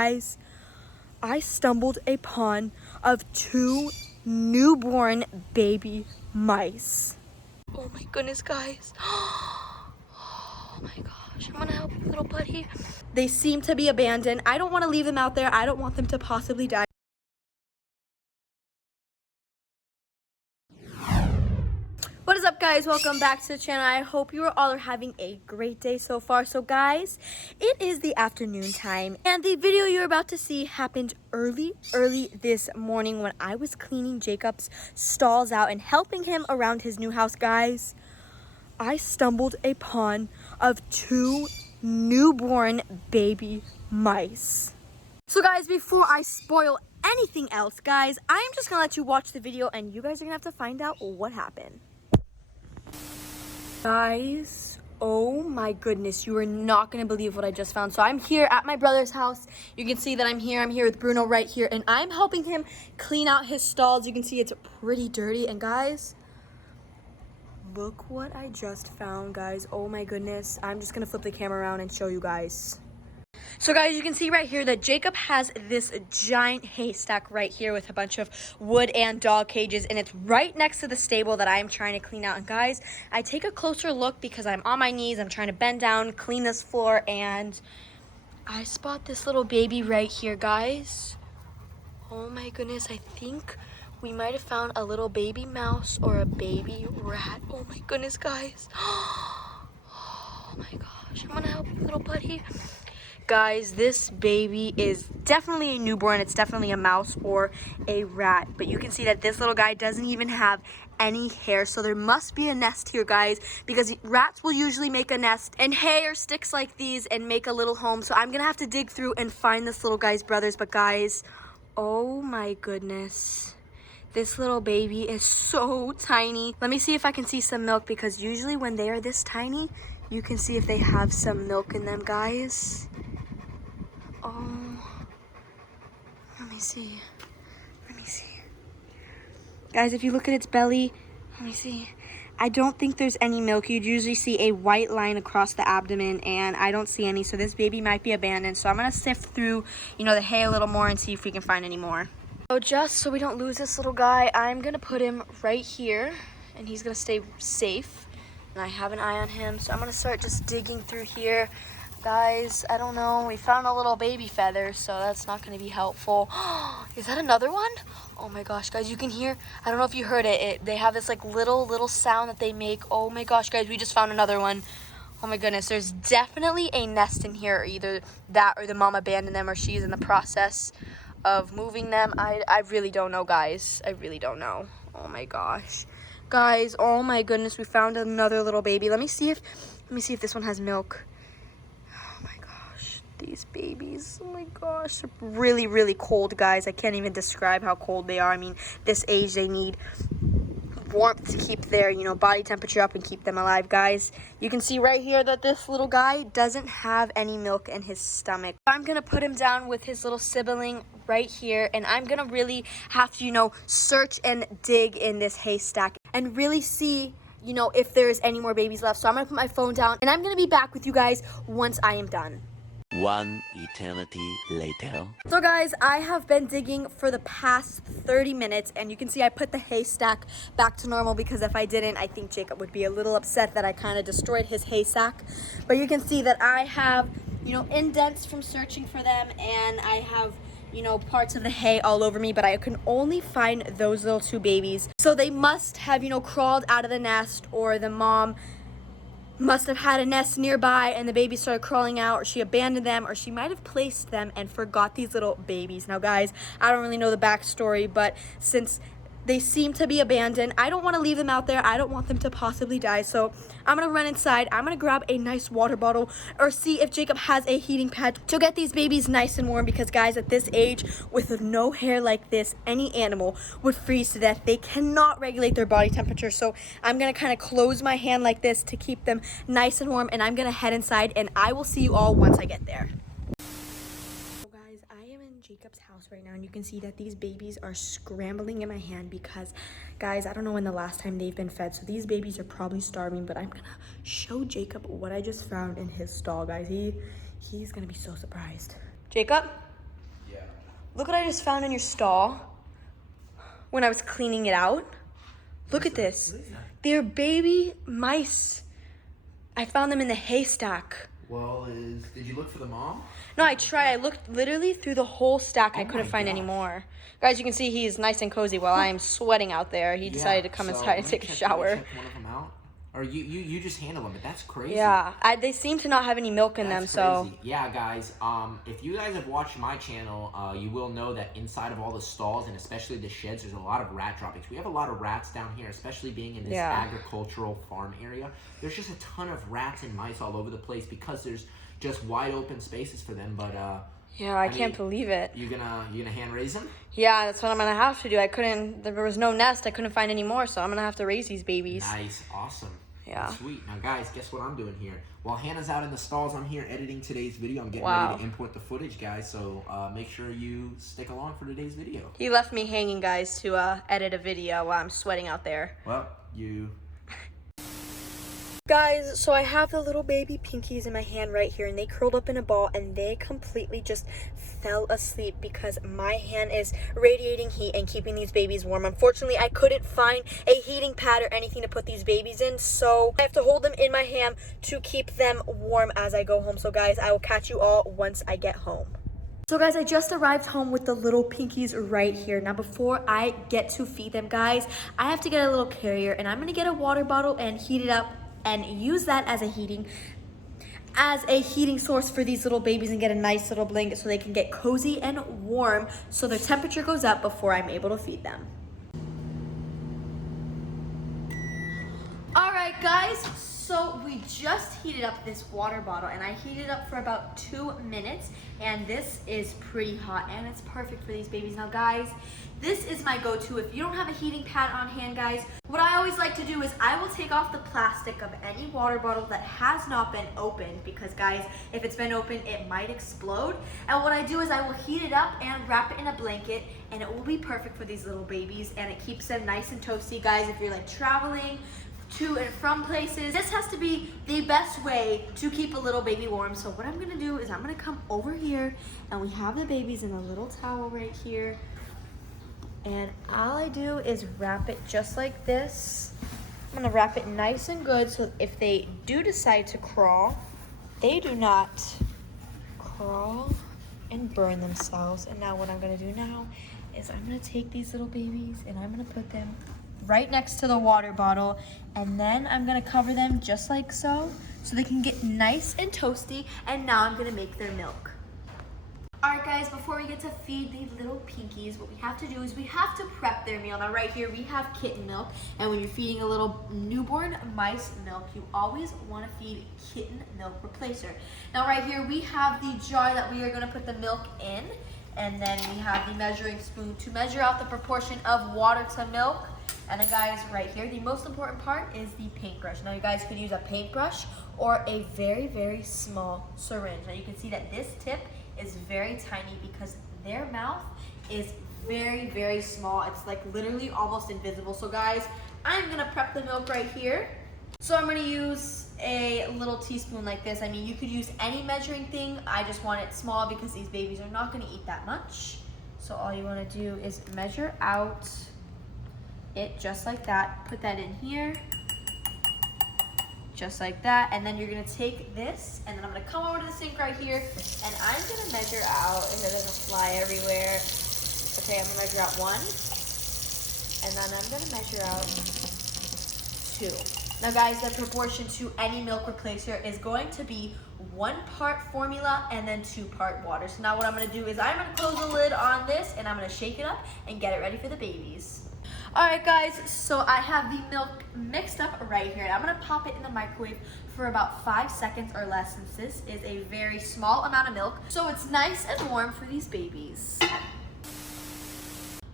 guys, I stumbled upon of two newborn baby mice. Oh my goodness, guys. Oh my gosh, I'm gonna help you, little buddy. They seem to be abandoned. I don't want to leave them out there. I don't want them to possibly die. What is up, guys? Welcome back to the channel. I hope you all are having a great day so far. So guys, it is the afternoon time and the video you're about to see happened early this morning when I was cleaning Jacob's stalls out and helping him around his new house. Guys, I stumbled upon of two newborn baby mice. So guys, before I spoil anything else, guys, I am just gonna let you watch the video and you guys are gonna have to find out what happened. Guys, oh my goodness, you are not gonna believe what I just found. So I'm here at my brother's house. You can see that I'm here with Bruno right here, and I'm helping him clean out his stalls. You can see it's pretty dirty, and guys, look what I just found, guys. Oh my goodness, I'm just gonna flip the camera around and show you guys. So guys, you can see right here that Jacob has this giant haystack right here with a bunch of wood and dog cages, and it's right next to the stable that I'm trying to clean out. And guys, I take a closer look because I'm on my knees, I'm trying to bend down, clean this floor, and I spot this little baby right here, guys. Oh my goodness, I think we might have found a little baby mouse or a baby rat. Oh my goodness, guys. Oh my gosh, I'm gonna help you, little buddy. Guys, this baby is definitely a newborn. It's definitely a mouse or a rat, but you can see that this little guy doesn't even have any hair, so there must be a nest here, guys, because rats will usually make a nest in hay or sticks like these and make a little home. So I'm gonna have to dig through and find this little guy's brothers. But guys, oh my goodness, this little baby is so tiny. Let me see if I can see some milk, because usually when they are this tiny, you can see if they have some milk in them, guys. Oh, let me see. Guys, if you look at its belly, let me see. I don't think there's any milk. You'd usually see a white line across the abdomen, and I don't see any. So this baby might be abandoned. So I'm gonna sift through, the hay a little more and see if we can find any more. So just so we don't lose this little guy, I'm gonna put him right here, and he's gonna stay safe. And I have an eye on him, so I'm gonna start just digging through here. Guys, I don't know, we found a little baby feather, so that's not going to be helpful. Is that another one? Oh my gosh, guys, you can hear, I don't know if you heard it, they have this like little sound that they make. Oh my gosh, guys, we just found another one. Oh my goodness, there's definitely a nest in here. Either that or the mom abandoned them, or she's in the process of moving them. I really don't know, guys. I really don't know. Oh my gosh. Guys, oh my goodness, we found another little baby. Let me see if this one has milk. These babies, oh my gosh, they're really cold, guys. I can't even describe how cold they are. I mean, this age, they need warmth to keep their body temperature up and keep them alive. Guys, you can see right here that this little guy doesn't have any milk in his stomach. I'm gonna put him down with his little sibling right here, and I'm gonna really have to search and dig in this haystack and really see if there's any more babies left. So I'm gonna put my phone down, and I'm gonna be back with you guys once I am done. One eternity later. So guys, I have been digging for the past 30 minutes, and you can see I put the haystack back to normal, because if I didn't, I think Jacob would be a little upset that I kind of destroyed his haystack. But you can see that I have, indents from searching for them, and I have, parts of the hay all over me, but I can only find those little two babies. So they must have, crawled out of the nest, or the mom must have had a nest nearby and the baby started crawling out, or she abandoned them, or she might have placed them and forgot these little babies. Now guys, I don't really know the backstory, but since they seem to be abandoned, I don't want to leave them out there. I don't want them to possibly die. So I'm going to run inside. I'm going to grab a nice water bottle, or see if Jacob has a heating pad to get these babies nice and warm, because guys, at this age, with no hair like this, any animal would freeze to death. They cannot regulate their body temperature. So I'm going to kind of close my hand like this to keep them nice and warm, and I'm going to head inside, and I will see you all once I get there. I am in Jacob's house right now, and you can see that these babies are scrambling in my hand because, guys, I don't know when the last time they've been fed, so these babies are probably starving. But I'm gonna show Jacob what I just found in his stall, guys. He's gonna be so surprised. Jacob, Look what I just found in your stall when I was cleaning it out. Look at this. They're baby mice. I found them in the haystack. Well, did you look for the mom? No, I tried. I looked literally through the whole stack. I couldn't find any gosh. more. Guys, you can see he's nice and cozy while I am sweating out there. He decided to come inside and take a shower. Check one of them out. Or you just handle them, but that's crazy. Yeah, they seem to not have any milk in them, That's so. crazy. Yeah, guys. If you guys have watched my channel, you will know that inside of all the stalls and especially the sheds, there's a lot of rat droppings. We have a lot of rats down here, especially being in this agricultural farm area. There's just a ton of rats and mice all over the place because there's just wide open spaces for them. But Yeah, I can't believe it. You gonna hand raise them? Yeah, that's what I'm gonna have to do. There was no nest. I couldn't find any more, so I'm gonna have to raise these babies. Nice, awesome. Yeah. Sweet. Now, guys, guess what I'm doing here? While Hannah's out in the stalls, I'm here editing today's video. I'm getting ready to import the footage, guys. So make sure you stick along for today's video. He left me hanging, guys, to edit a video while I'm sweating out there. Well, you. Guys, so I have the little baby pinkies in my hand right here, and they curled up in a ball, and they completely just fell asleep because my hand is radiating heat and keeping these babies warm. Unfortunately, I couldn't find a heating pad or anything to put these babies in, so I have to hold them in my hand to keep them warm as I go home. So guys, I will catch you all once I get home. So guys, I just arrived home with the little pinkies right here. Now before I get to feed them, guys, I have to get a little carrier, and I'm gonna get a water bottle and heat it up and use that as a heating source for these little babies and get a nice little blanket so they can get cozy and warm so their temperature goes up before I'm able to feed them. All right, guys, so we just heated up this water bottle, and I heated it up for about 2 minutes, and this is pretty hot, and it's perfect for these babies. Now, guys, this is my go-to. If you don't have a heating pad on hand, guys, what I always like to do is I will take off the plastic of any water bottle that has not been opened because, guys, if it's been opened, it might explode. And what I do is I will heat it up and wrap it in a blanket, and it will be perfect for these little babies, and it keeps them nice and toasty, guys, if you're like traveling to and from places. This has to be the best way to keep a little baby warm. So what I'm gonna do is I'm gonna come over here, and we have the babies in a little towel right here. And all I do is wrap it just like this. I'm gonna wrap it nice and good so if they do decide to crawl, they do not crawl and burn themselves. And now what I'm gonna do now is I'm gonna take these little babies and I'm gonna put them right next to the water bottle, and then I'm gonna cover them just like so they can get nice and toasty. And now I'm gonna make their milk. Alright guys, before we get to feed the little pinkies, what we have to do is we have to prep their meal. Now right here we have kitten milk, and when you're feeding a little newborn mice milk, you always want to feed kitten milk replacer. Now right here we have the jar that we are going to put the milk in, and then we have the measuring spoon to measure out the proportion of water to milk. And then guys, right here, the most important part is the paintbrush. Now you guys could use a paintbrush or a very, very small syringe. Now you can see that this tip is very tiny because their mouth is very, very small. It's like literally almost invisible. So guys, I'm gonna prep the milk right here. So I'm gonna use a little teaspoon like this. I mean, you could use any measuring thing. I just want it small because these babies are not gonna eat that much. So all you wanna do is measure out it just like that. Put that in here, just like that. And then you're gonna take this, and then I'm gonna come over to the sink right here, and I'm gonna measure out, and it doesn't fly everywhere. Okay, I'm gonna measure out 1, and then I'm gonna measure out 2. Now guys, the proportion to any milk replacer is going to be 1 part formula and then 2 part water. So now what I'm gonna do is I'm gonna close the lid on this, and I'm gonna shake it up and get it ready for the babies. Alright guys, so I have the milk mixed up right here, and I'm gonna pop it in the microwave for about 5 seconds or less, since this is a very small amount of milk, so it's nice and warm for these babies.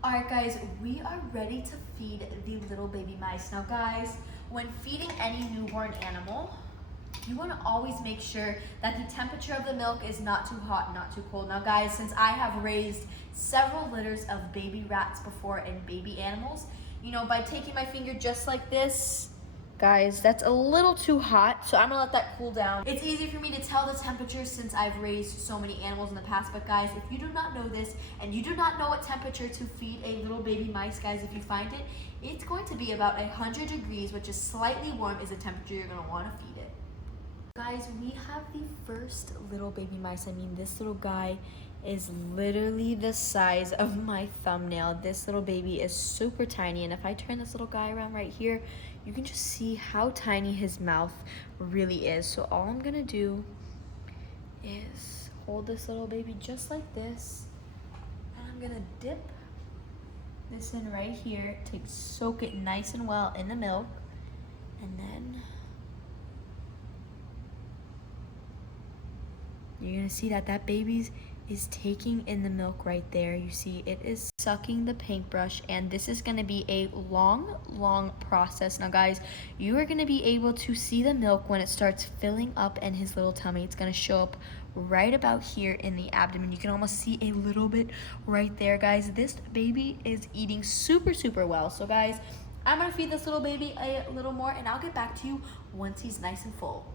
Alright guys, we are ready to feed the little baby mice. Now guys, when feeding any newborn animal, you want to always make sure that the temperature of the milk is not too hot, not too cold. Now guys, since I have raised several litters of baby rats before and baby animals, you know, by taking my finger just like this Guys, that's a little too hot, so I'm gonna let that cool down. It's easy for me to tell the temperature since I've raised so many animals in the past, but guys, if you do not know this and you do not know what temperature to feed a little baby mice, guys, if you find it, it's going to be about 100 degrees, which is slightly warm, is the temperature you're gonna wanna feed it. Guys, we have the first little baby mice. I mean, this little guy is literally the size of my thumbnail. This little baby is super tiny, and if I turn this little guy around right here, you can just see how tiny his mouth really is. So all I'm gonna do is hold this little baby just like this, and I'm gonna dip this in right here to soak it nice and well in the milk, and then you're gonna see that that baby's is taking in the milk right there. You see it is sucking the paintbrush, and this is going to be a long process. Now guys, you are going to be able to see the milk when it starts filling up in his little tummy. It's going to show up right about here in the abdomen. You can almost see a little bit right there, guys. This baby is eating super well. So guys, I'm going to feed this little baby a little more, and I'll get back to you once he's nice and full.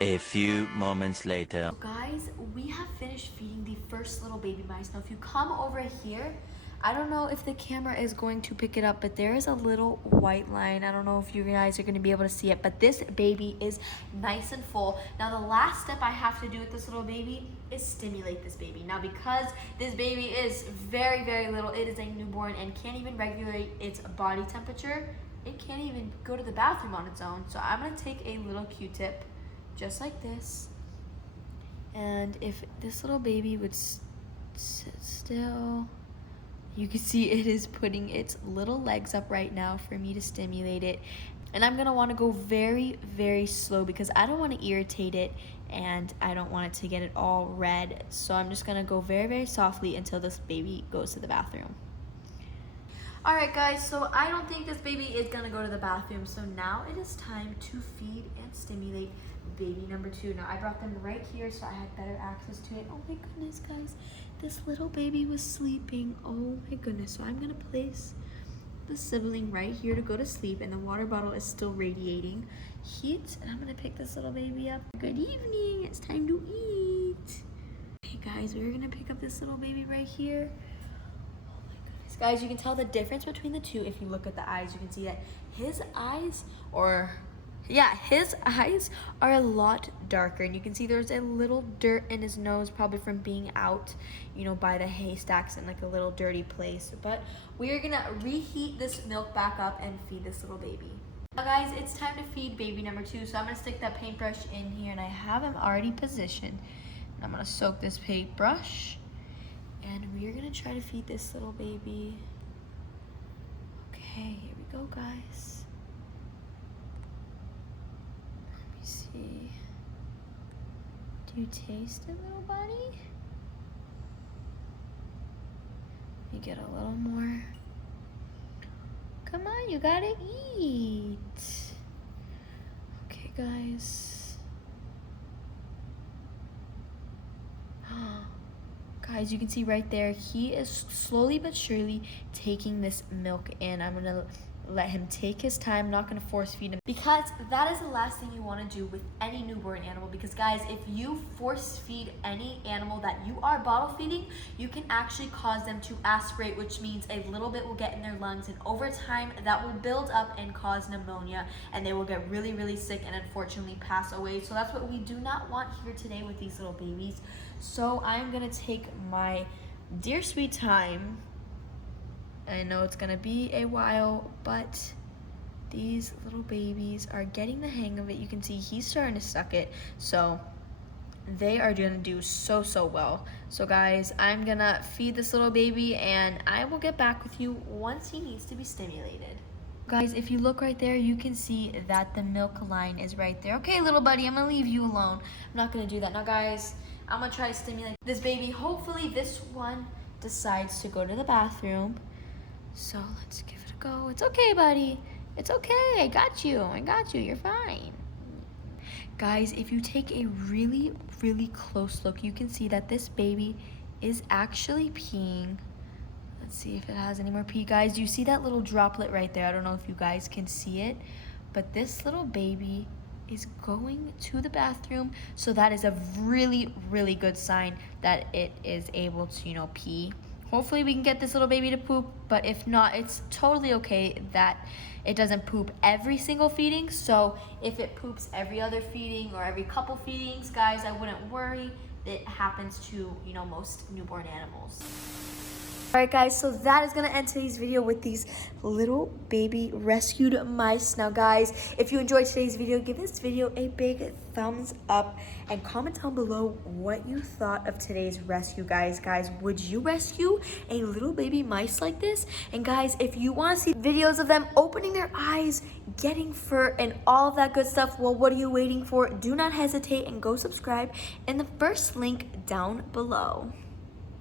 A few moments later. So guys, we have finished feeding the first little baby mice. Now if you come over here, I don't know if the camera is going to pick it up, but there is a little white line. I don't know if you guys are going to be able to see it, but this baby is nice and full. Now the last step I have to do with this little baby is stimulate this baby. Now because this baby is very little, it is a newborn and can't even regulate its body temperature. It can't even go to the bathroom on its own. So I'm going to take a little Q-tip just like this, and if this little baby would sit still, you can see it is putting its little legs up right now for me to stimulate it. And I'm gonna want to go very slow because I don't want to irritate it and I don't want it to get it all red. So I'm just gonna go very softly until this baby goes to the bathroom. Alright guys, so I don't think this baby is gonna go to the bathroom, so now it is time to feed and stimulate baby number 2. Now I brought them right here so I had better access to it. Oh my goodness guys, this little baby was sleeping. Oh my goodness. So I'm gonna place the sibling right here to go to sleep, and the water bottle is still radiating heat, and I'm gonna pick this little baby up. Good evening, it's time to eat. Okay guys, we're gonna pick up this little baby right here. Oh my goodness guys, you can tell the difference between the two. If you look at the eyes, you can see that his eyes are a lot darker, and you can see there's a little dirt in his nose, probably from being out, you know, by the haystacks in like a little dirty place. But we are gonna reheat this milk back up and feed this little baby. Now guys, it's time to feed baby number 2. So I'm gonna stick that paintbrush in here, and I have him already positioned. And I'm gonna soak this paintbrush, and we are gonna try to feed this little baby. Okay, here we go guys. See. Do you taste it, little buddy? Let me get a little more. Come on, you gotta eat. Okay, guys. Guys, you can see right there, he is slowly but surely taking this milk in. I'm gonna let him take his time, not gonna force feed him, because that is the last thing you want to do with any newborn animal. Because guys, if you force feed any animal that you are bottle feeding, you can actually cause them to aspirate, which means a little bit will get in their lungs, and over time that will build up and cause pneumonia, and they will get really sick and unfortunately pass away. So that's what we do not want here today with these little babies. So I'm gonna take my dear sweet time. I know it's gonna be a while, but these little babies are getting the hang of it. You can see he's starting to suck it, so they are gonna do so well. So guys, I'm gonna feed this little baby, and I will get back with you once he needs to be stimulated. Guys, if you look right there, you can see that the milk line is right there. Okay, little buddy, I'm gonna leave you alone. I'm not gonna do that. Now guys, I'm gonna try to stimulate this baby. Hopefully this one decides to go to the bathroom. So let's give it a go. It's okay, buddy. It's okay. I got you. You're fine. Guys, if you take a really close look, you can see that this baby is actually peeing. Let's see if it has any more pee. Guys, do you see that little droplet right there? I don't know if you guys can see it, but this little baby is going to the bathroom, so that is a really, really good sign that it is able to, you know, pee. Hopefully we can get this little baby to poop, but if not, it's totally okay that it doesn't poop every single feeding. So if it poops every other feeding or every couple feedings, guys, I wouldn't worry. It happens to, you know, most newborn animals. Alright guys, so that is going to end today's video with these little baby rescued mice. Now guys, if you enjoyed today's video, give this video a big thumbs up and comment down below what you thought of today's rescue, guys. Guys, would you rescue a little baby mice like this? And guys, if you want to see videos of them opening their eyes, getting fur, and all of that good stuff, well, what are you waiting for? Do not hesitate and go subscribe in the first link down below.